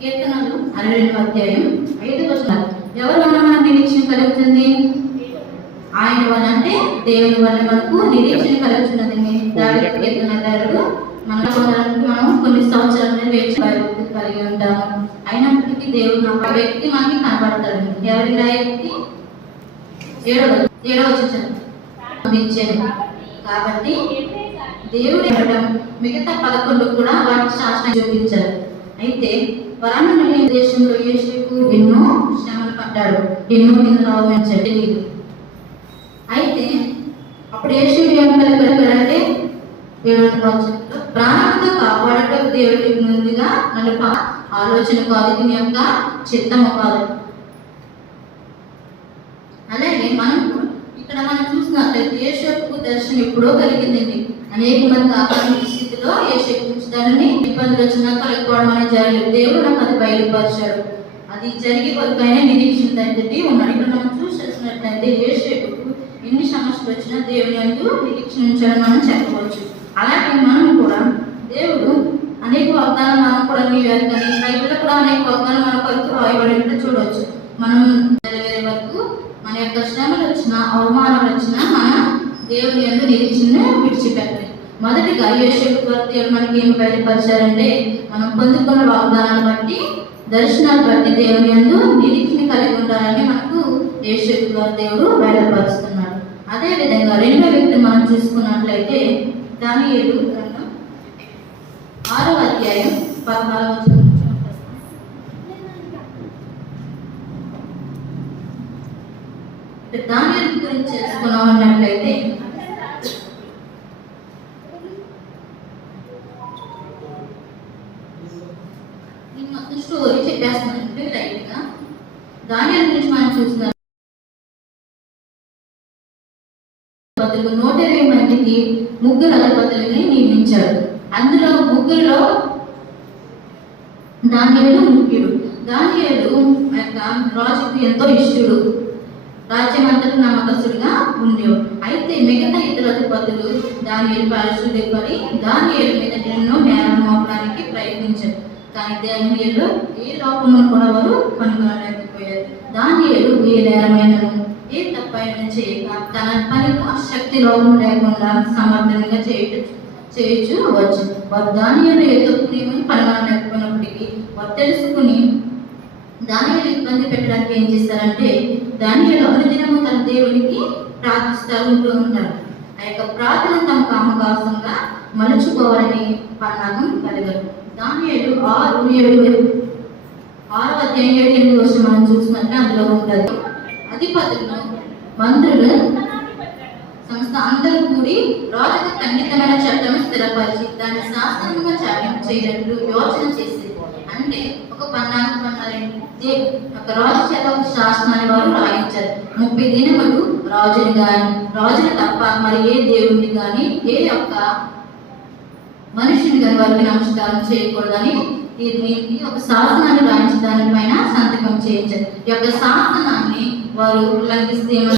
కీర్తనలు అరవై రెండు అధ్యాయం ఐదు వచ్చిన ఎవరి వల్ల మనకి నిరీక్షణ కలుగుతుంది? ఆయన వల్ల అంటే దేవుని వల్ల మనకు నిరీక్షణ కలుగుతున్నది. దాడి కీర్తనదారుడు మన మనం కొన్ని సంవత్సరాలు వేచి కలిగి ఉంటాము. అయినప్పటికీ దేవుడు ఒక వ్యక్తి మనకి కనబడతాడు. ఎవరి వ్యక్తి? ఏడవ ఏడవ పంపించాడు కాబట్టి దేవుడు మిగతా పదకొండు కూడా వాటికి శాసనం చూపించారు అయితే వరాణ దేశంలో యేసుకు ఎన్నో శ్రమలు పడ్డాడు ఎన్నో నిందలు అవమానించాడు తెలియదు అయితే అప్పుడు యేసు ఏం కలిగాడంటే దేవుని ప్రాణంతో కాపాడటం దేవుడి ముందుగా నలుప ఆలోచన కాదు దీని యొక్క చిత్తము కాదు అలాగే మనం ఇక్కడ మనం చూసినట్లయితే యేషకు దర్శనం ఎప్పుడో కలిగిందండి. అనేక మంది ఆకాంక్ష స్థితిలో యేషకు దానిని ఇబ్బందులు వచ్చినా కలుపుకోవడం అనేది జరగలేదు దేవుడు నాకు అది బయలుపరిచాడు. అది జరిగే కొరకైనా నిరీక్షణ ఉన్నాడు. ఇక్కడ మనం చూసేసినట్లయితే యేషకు ఎన్ని సమస్యలు వచ్చినా దేవుని అందు నిరీక్షణ ఉంచాలని మనం చెప్పవచ్చు. అలాగే మనం కూడా దేవుడు అనేక వాగ్దానాలు మనం కూడా మీ కానీ బైబిల్లో కూడా అనేక వాగ్దానాలు మన కొరకు రాయబడినట్టు చూడవచ్చు మనం నెరవేరే వరకు మన యొక్క శ్రమలు వచ్చిన అవమానాలు వచ్చినా మన దేవుని యొక్క నిరీక్షణ విడిచిపెట్టాలి మొదటిగా యేషకు దేవుడు మనకి ఏం బయటపరిచారంటే మనం పొందుకున్న వాగ్దానాన్ని బట్టి దర్శనాలు బట్టి దేవుని యందు నిరీక్షణ కలిగి ఉండాలని మనకు యేషకు దేవుడు బయటపరుస్తున్నాడు అదే విధంగా రెండో వ్యక్తి మనం చూసుకున్నట్లయితే దాని ఏడు ఆరో అధ్యాయం పద్నాలుగు దాని గురించి తెలుసుకున్నాం అన్నట్లయితే స్టోరీ చెప్పేస్తానంటే లైట్గా. దానియేలు గురించి మనం చూస్తున్నాం. అధిపతులు నూట ఇరవై మందికి ముగ్గురు అధిపతులని నియమించారు. అందులో ముగ్గురులో దానియేలు ముఖ్యుడు. దానియేలు యొక్క రాజుకు ఎంతో ఇష్టడు. రాజ్యం అంతటి నమ్మకస్తుడిగా ఉండేవు అయితే మిగతా ఇతర అధిపతులు దాని పరిశుద్ధి పడి దానియేలు మీద ఎన్నో నేరం మోపడానికి దానియేలు ఏ లోపము కూడా వారు కనుగొనలేకపోయారు. దానియేలు ఏ నేరమైనను ఏ తప్పైన చేయక తన పనిలో శక్తి లోపం లేకుండా సమర్థంగా చేయటం చేయొచ్చు వచ్చు వారు దానియేలు ఏ తప్పుని కనుగొనలేకపోయినప్పటికీ వారు తెలుసుకుని దానియలు ఇబ్బంది పెట్టడానికి ఏం చేస్తారంటే దానిలో అనుదినము తన దేవునికి ప్రార్థిస్తూ ఉంటూ ఉంటారు. ఆ యొక్క ప్రార్థన తమకు అవకాశంగా మలుచుకోవాలని పన్నాగం కలిగారు దానియలు ఆరు ఏడు ఆరు అధ్యాయం ఏడు ఎనిమిది వర్షం మనం చూసినట్టు అందులో ఉంటుంది. అధిపతులను మంత్రులు సంస్థ అందరూ కూడి రాజుకు ఖండితమైన చట్టం స్థిరపరిచి దాన్ని శాస్త్రంగా త్యాగం చేయనట్లు యోచన చేసి అంటే ఒక పన్నాలు పన్నారే ఒక రాజు చేత ఒక అని వారు రాయించారు. ముప్పై దినములు రాజుని కానీ రాజుని తప్ప మరి ఏ దేవుడిని కానీ ఏ యొక్క మనుషుని గర్వాన్ని వారికి చేయకూడదని దీన్ని ఒక శాసనాన్ని రాయించడానికి దానిపైన సంతకం చేయించారు. ఈ యొక్క శాసనాన్ని వారు ఉల్లంఘిస్తే